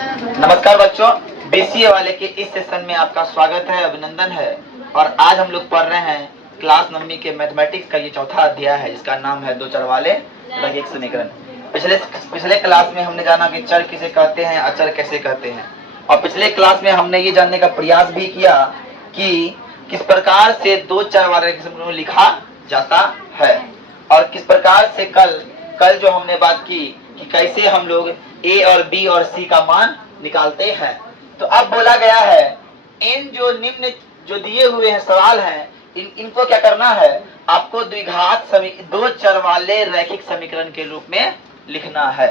नमस्कार बच्चों, बीसीए वाले के इस सेशन में आपका स्वागत है, अभिनंदन है। और आज हम लोग पढ़ रहे हैं क्लास 9वीं के मैथमेटिक्स का ये चौथा अध्याय है, जिसका नाम है दो चर वाले रैखिक समीकरण। पिछले क्लास में हमने जाना कि चर किसे कहते हैं, अचर कैसे कहते हैं। और पिछले क्लास में हमने ये जानने का प्रयास भी किया कि किस प्रकार से दो चर वाले रैखिक समीकरण लिखा जाता है, और किस प्रकार से कल जो हमने बात की कि कैसे हम लोग ए और बी और सी का मान निकालते हैं। तो अब बोला गया है इन जो निम्न जो दिए हुए हैं सवाल हैं, इनको क्या करना है, आपको द्विघात दो चर वाले रैखिक समीकरण के रूप में लिखना है।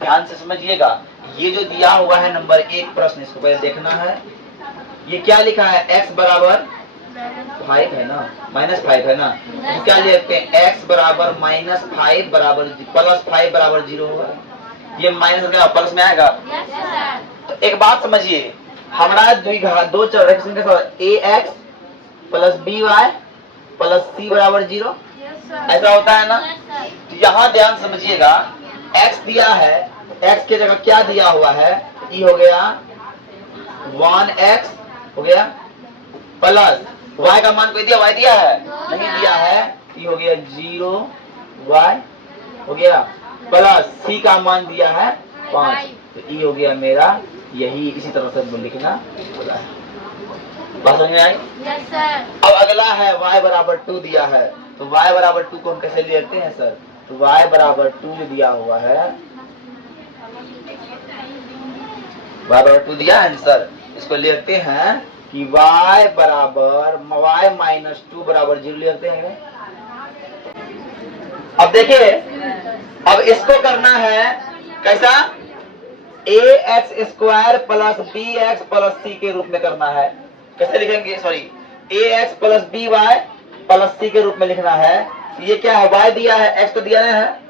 ध्यान से समझिएगा, ये जो दिया हुआ है नंबर 1 प्रश्न, इसको पहले देखना है। ये क्या लिखा है, x बराबर 5 है ना, -5 है ना, तो क्या लिखते हैं, x बराबर -5 बराबर +5 बराबर 0 होगा। ये माइनस का प्लस में आएगा। तो एक बात समझिए, हमारा द्विघात दो चर रैखिक समीकरण ax + by + c बराबर 0 ऐसा होता है ना। तो यहाँ ध्यान समझिएगा, x दिया है, x की जगह क्या दिया हुआ है, e हो गया 1x हो गया, प्लस y का मान कोई दिया, y दिया है नहीं दिया है, e हो गया 0y हो गया, प्लस c का मान दिया है 5, तो e हो गया मेरा, यही इसी तरह से लिखना होगा। बात समझ में आई? Yes sir. अब अगला है y बराबर 2 दिया है, तो y बराबर 2 को हम कैसे लेते हैं सर, तो y बराबर 2 जो दिया हुआ है, y बराबर 2 दिया है सर, इसको लेते हैं कि y बराबर y - 2 बराबर 0 लेते हैं। अब देखिए, अब इसको करना है कैसा, ax² + bx + c के रूप में करना है। कैसे लिखेंगे, सॉरी, ax + by + c के रूप में लिखना है। ये क्या है, y दिया है, x तो दिया नहीं है,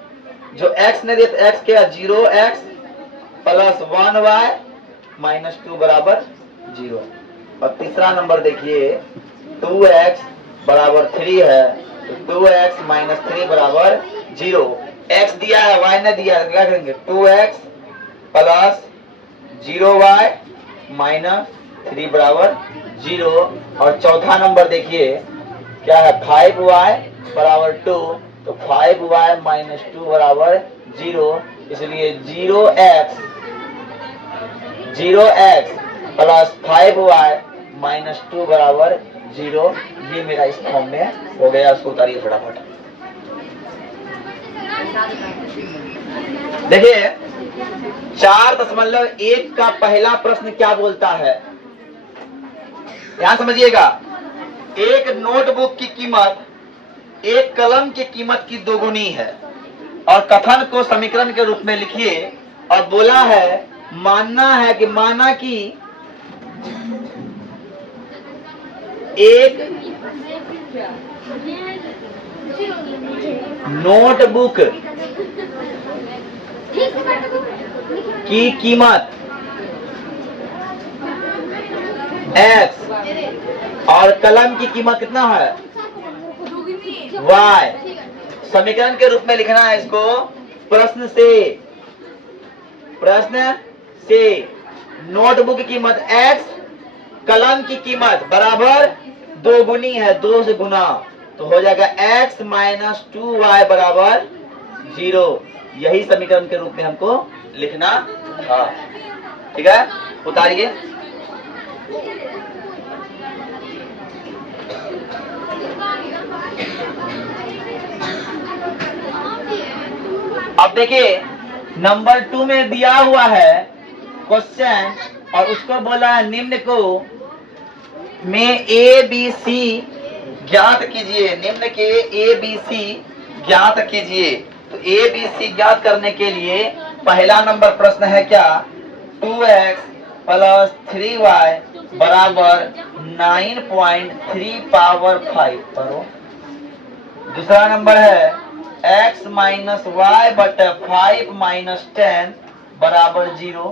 जो x ने दिया, x क्या, 0x + 1y - 2 बराबर 0। और तीसरा नंबर देखिए, 2x बराबर 3 है, तो 2x - 3 बराबर 0। x दिया है, y ने दिया है, क्या करेंगे, 2x + 0y - 3 बराबर 0। और चौथा नंबर देखिए क्या है, 5y बराबर 2, तो 5y - 2 बराबर 0, इसलिए 0x + 5y - 2 बराबर 0। ये मेरा इस फॉर्म में हो गया, उसको उतारिए फटाफट। देखिए 4.1 का पहला प्रश्न क्या बोलता है, ध्यान समझिएगा, एक नोटबुक की कीमत एक कलम की कीमत की दोगुनी है, और कथन को समीकरण के रूप में लिखिए। और बोला है, माना कि एक नोटबुक की कीमत x और कलम की कीमत कितना है, y। समीकरण के रूप में लिखना है इसको, प्रश्न से नोटबुक की कीमत x, कलम की कीमत बराबर दोगुनी है, 2 से गुना, तो हो जाएगा x - 2y बराबर 0। यही समीकरण के रूप में हमको लिखना था, ठीक है, उतारिए। अब देखिए नंबर 2 में दिया हुआ है क्वेश्चन, और उसको बोला है निम्न को में ABC ज्ञात कीजिए, निम्न के ABC ज्ञात कीजिए। तो ABC ज्ञात करने के लिए पहला नंबर प्रश्न है क्या, 2x + 3y बराबर 9.3 पावर 5 करो। दूसरा नंबर है x - y बटे 5 - 10 बराबर 0।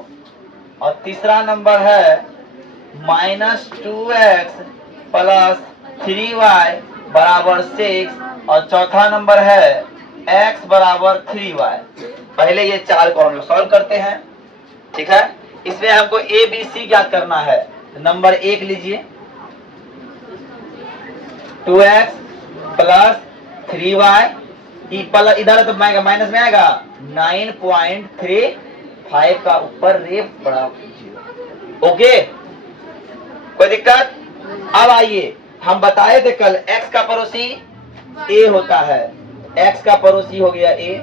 और तीसरा नंबर है -2x + 3y बराबर 6। और चौथा नंबर है x बराबर 3y। पहले ये चार को हम लोग सॉल्व करते हैं, ठीक है। इसमें हमको ए बी सी ज्ञात करना है। नंबर 1 लीजिए, 2x प्लस 3y, इधर है तो माइनस में आएगा 9.35 का ऊपर रेप बड़ा 0। ओके, कोई दिक्कत? अब आइए, हम बताए थे कल x का पड़ोसी a होता है, x का पड़ोसी हो गया a,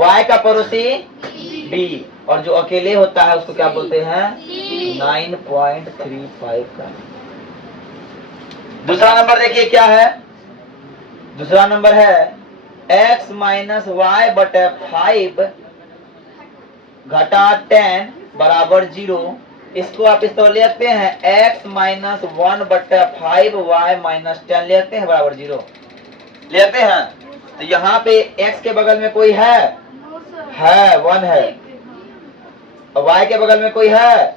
y का पड़ोसी b, और जो अकेले होता है उसको क्या बोलते हैं? 9.35 का। दूसरा नंबर देखिए क्या है, दूसरा नंबर है x माइनस वाई बटे 5 घटा 10 बराबर 0। इसको आप इस तरह लेते हैं, x माइनस 1 बटे 5 y माइनस 10 लेते हैं बराबर 0 लेते हैं। तो यहाँ पे x के बगल में कोई है 1 है, और y के बगल में कोई है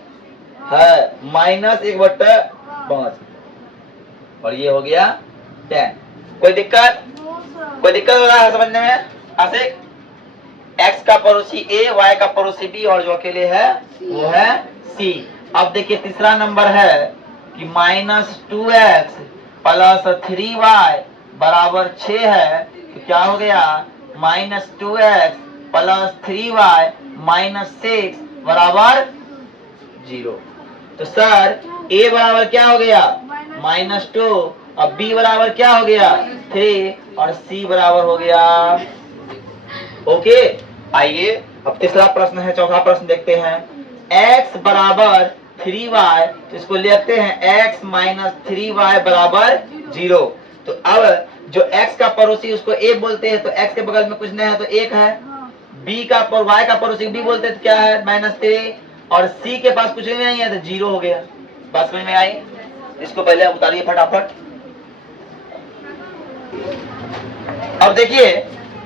माइनस 1 बटे 5, और ये हो गया 10। कोई दिक्कत? कोई दिक्कत हो रहा है समझने में? आसिक, x का पड़ोसी a, y का पड़ोसी b, और जो अकेले है वो है c। अब देखिए तीसरा नंबर है कि माइनस 2x प्लस 3y बराबर 6 है, तो क्या हो गया? Minus 2x plus 3y minus 6 बराबर 0। तो सर a बराबर क्या हो गया? -2, अब b बराबर क्या हो गया? 3, और c बराबर हो गया। ओके, आइए अब तीसरा प्रश्न है, चौथा प्रश्न देखते हैं। x बराबर 3y, तो इसको लेते हैं x माइनस 3y बराबर 0। तो अब जो x का पड़ोसी उसको a बोलते हैं, तो x के बगल में कुछ नहीं है तो 1 है, b का y का पड़ोसी b बोलते हैं तो क्या है? -3, और c के पास कुछ भी नहीं है तो 0 हो गया। बात समझ में आई? इसको पहले उतारिए फटाफट। अब देखिए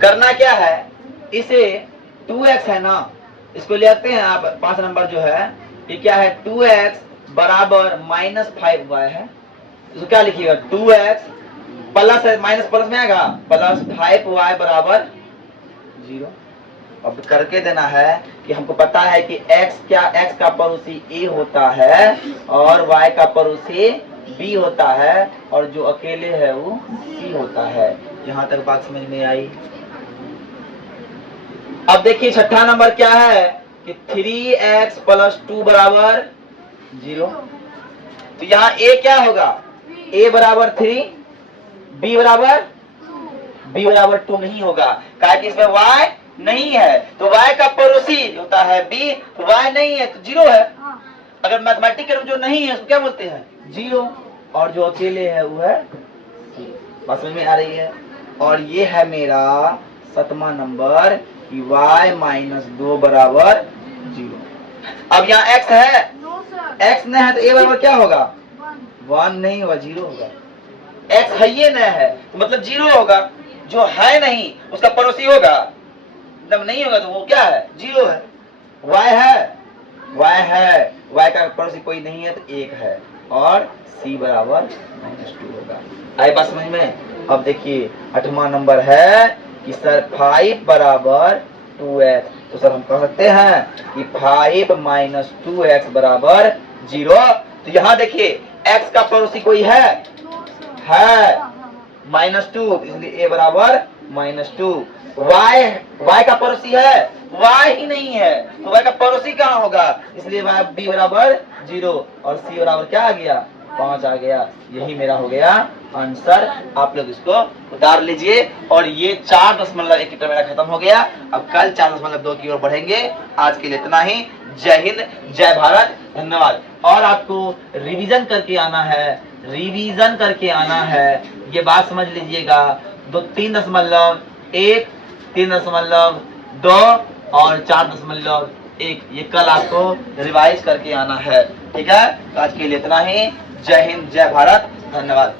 करना क्या है, इसे 2x है ना, इसको ले आते हैं आप 5 नंबर जो है, ये क्या है? 2x बराबर -5y है, इसको क्या लिखिएगा? 2x प्लस है, माइनस प्लस में आएगा, प्लस 5y बराबर 0। अब करके देना है कि हमको पता है कि x का पड़ोसी a होता है और y का पड़ोसी b होता है, और जो अकेले है वो c होता है। यहाँ तक बात समझ में आई? अब देखिए छठा नंबर क्या है कि 3x प्लस 2 बराबर 0। तो यहाँ a क्या होगा? a बराबर 3, b बराबर 2 नहीं होगा, क्या कि इसमें y नहीं है, तो y का पड़ोसी होता है b, तो y नहीं है तो 0 है। अगर मैथमेटिक के जो नहीं है उसको क्या बोलते हैं? 0, और जो अकेले है वो है c। बात समझ में आ रही है? और ये है मेरा 7वां नंबर कि y माइनस 2 बराबर 0। अब यहाँ x है, x नहीं है तो a बराबर क्या होगा? 1 नहीं होगा, 0 होगा। x है ये नहीं है तो मतलब 0 होगा, जो है नहीं उसका पड़ोसी होगा, जब नहीं होगा तो वो क्या है? 0 है। y है, y का पड़ोसी कोई नहीं है तो 1 है, और c बराबर -2 होगा। आई बात समझ में? अब देखिए 8वां नंबर है कि सर 5 बराबर 2x, तो सर हम कह सकते हैं कि 5 माइनस 2x बराबर 0। तो यहाँ देखिए x का पड़ोसी कोई है -2, इसलिए a बराबर -2। y का पड़ोसी है, y ही नहीं है तो y का पड़ोसी कहाँ होगा? इसलिए b बराबर 0, और c बराबर क्या आ गया? 5 आ गया। यही मेरा हो गया आंसर। आप लोग इसको उतार लीजिए, और ये 4.1 मीटर मेरा खत्म हो गया। अब कल 4.2 की ओर बढ़ेंगे। आज के लिए इतना ही। जय हिंद, जय भारत, धन्यवाद। और आपको रिवीजन करके आना है, ये बात समझ लीजिएगा। 3.1, 3.2 और 4.1, ये कल आपको रिवाइज करके आना है। ठीक है, आज के लिए इतना ही। जय हिंद, जय भारत, धन्यवाद।